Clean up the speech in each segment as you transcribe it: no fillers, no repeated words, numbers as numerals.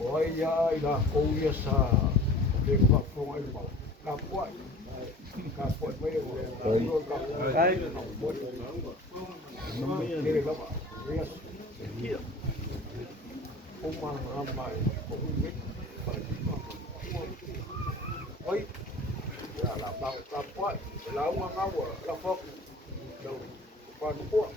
Oi, ai, lá, ouve essa. Tem uma fome aí, irmão. Capô. Capô, vai eu. Cai. Não pode. Não querer lá. Aqui. Uma mais. Oi. Là capô. Lá uma água. Lá foco. Não. Pode pôr.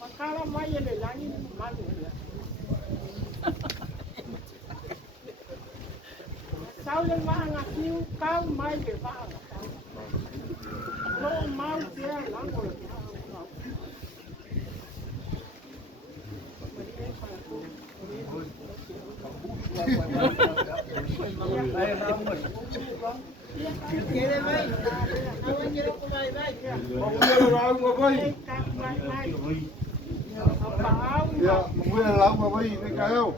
Makala mai ele lani malu. Saule mahanga kiu kau mai le mahanga. Lo mau dia lango. Quiere vai? Awan jero ko vai vai. Mau ra ngo vai. Ya, mui là lão mà bây cái cái không?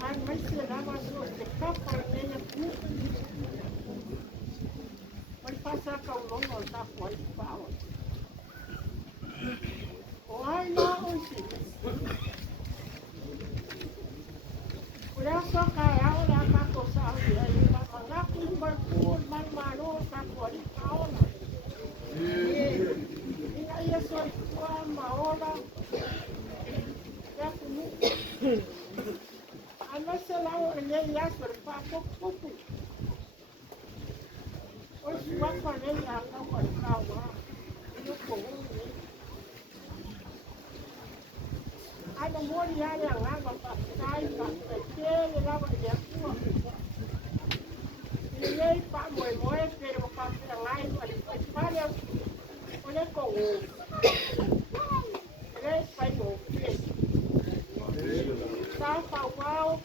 Anh mấy xưa đã bao giờ được cấp còn nên là cũ. Mình phát ra cầu lỗ ngồi ta khỏi vào. Ôi nó ôi xỉ. Udah so kaya udah aku sawi ayo mama ngaku berpun mano aku di kau lah. Ini ayah so tua maola. Ya kunu. Anak selalu ini ya berpakok kuku. Ôi bác còn đây là không phải cao quá. Nó khổ như ai mà mua đi ai là ngang bằng tập cái phải chê người ta phải đẹp quá. Thì đây ba mười mỗi về một tập là ngay phải phát đâu. Có đấy cổ. Đây phải ngủ kia. Sao phao phao.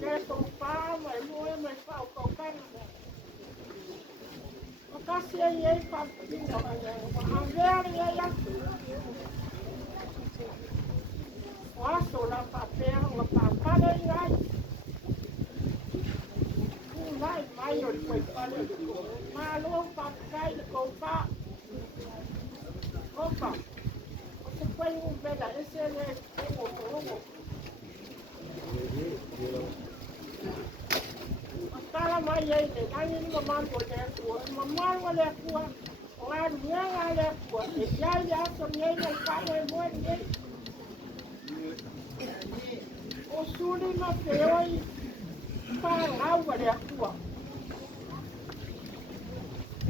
Cái tổ phá mày mua mày phao cầu canh. Kasi ay pagpapin ko ang very yan. Waso lang papel ng papalay ngay. Kulay mayon ko palay ko. Malong papkay ko pa. Opa. Kasi pa yung beda SMS ko ko. Kala mai ai te nani ni mamãe por dentro, mamãe olha por, olha minha olha por, e já sonhei no carro e vou nem. O suri no teu e para lá olha por.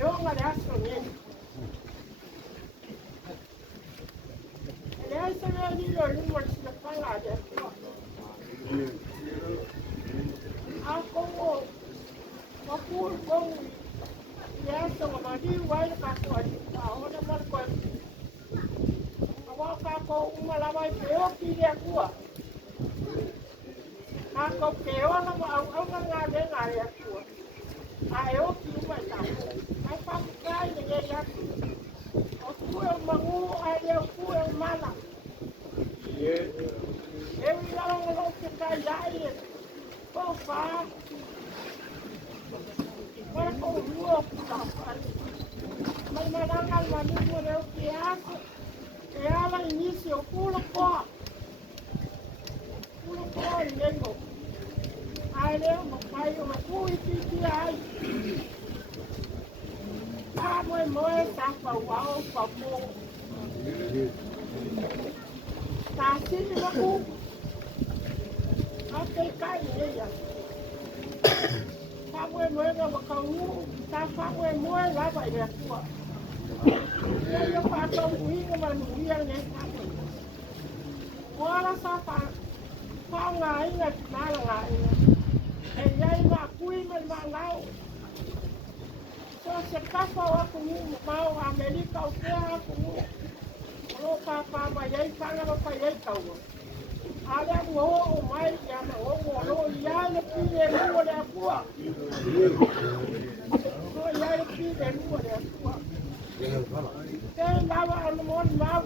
Eu olha sonhei. Ele é só ele olhou no olho da palada. Ako mo. Mapul kong yasa mga đi quay cả tuổi bảo nó mất quên có cả cô mà làm ai kéo đi đẹp của cô kéo nó mà ông nó ngài đến ngài đẹp của ai ốp chứ mà chẳng ai phát cái này vậy đó ở cuối mà ngu ai đeo cuối mà làm em nó cái giải có phá mà có mua mà đang ăn mà đi mua đều kia là inicio culo co lên một ai nếu một tay mà vui chi ai ba mươi mới ta vào mua ta xin nó cũng nó cái gì vậy ba mươi mới nó mà không ta ba mươi mới lá vậy đẹp quá nếu pha công quý mà đủ riêng đấy quá là sao pha ngài là ngài thì đây mà quý mình mà lâu cho sẽ cắt vào cũng bao America kia cũng lô pha mà dây pha nó phải dây tàu ada ngô mai nhà mà ngô lô giá nó đi đến mua đẹp quá rồi giá nó đi đến mua đẹp quá cái nào ăn món nào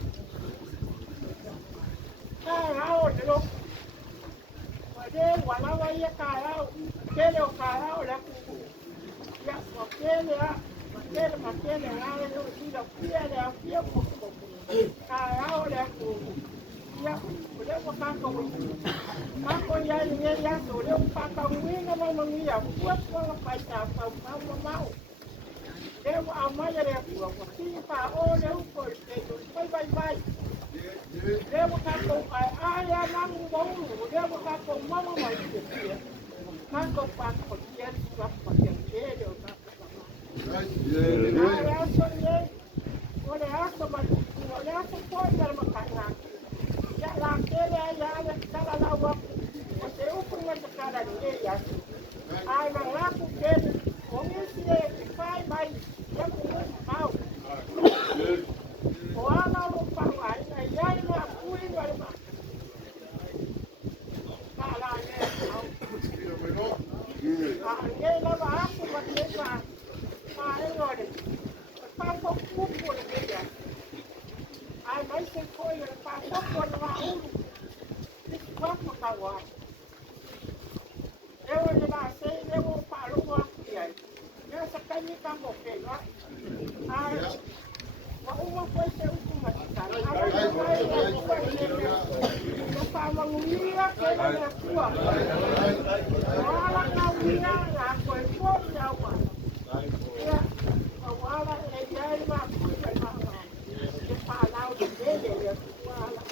cái nào được không mà đây quả nào vậy cái nào cái nào là ya cái này mà cái này là nó đi đâu kia một cái nào là ya udah makan kau ya sudah pakai wing apa mengiap buat kalau pacar mau dia amal ya dia buat si pak oh dia ukur itu bye dia makan kau ayam mang bau dia makan kau mama mau dia kan kau pakai dia buat pakai dia dia ya soalnya oleh apa oleh apa kau dalam makanan ya la kele ya kala la wa te upu nga kala ni ya ai ma la ku ke o mi si fai bai ya ku mau o ala lo pa ai na ya ma ku ni wa ma kala ne ke la ba ku ma ke ba ma ai no de pa ko ku ku ni ya ai mai se coi le pa ko la qua một tàu à nếu như là xây nếu phải lúc qua thì nếu sẽ cái như cam một cái đó ai mà ông quay xe cũng mà cả ai quay nó phải mà nghĩ cái này là của nó là nào nghĩ là quay phố đâu mà ở qua là cái mà phải mà cái phải nào để qua là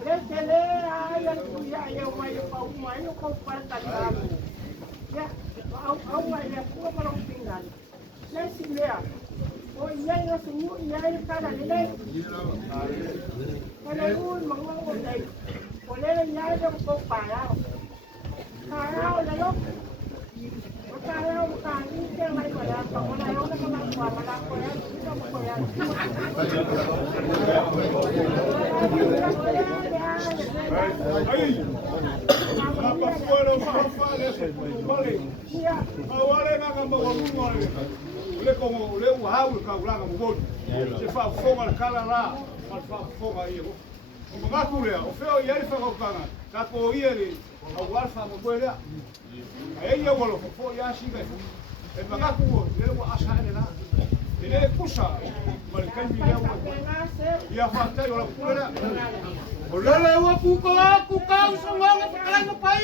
Letele ayah kuya ayah wajah kau main kau partai kamu. Ya, au ayah kau kalau tinggal. Nasi dia. Oh iya ya semua iya ya kada nilai. Kada un mangmang dai. Boleh iya ya kau parau. Parau lalu. Parau bukan ini yang mai pada kau parau nak malam ya kita mau ya. Apa fuera fale vale. Awale na kama wale. Ule como ule uhau ka ulanga mbono. Se fa fonga kala la, fa fonga iyo. Mga kule o feo yari fa ko kana. Ka ko yeri au alfa mo kwela. Ai yo lo fo ya shinga. E mga ku le wa asane na. Ile kusa malkan bi ya fa ta yo la kule. Olele wa ku ko ku ka usanga pa kala mo pai.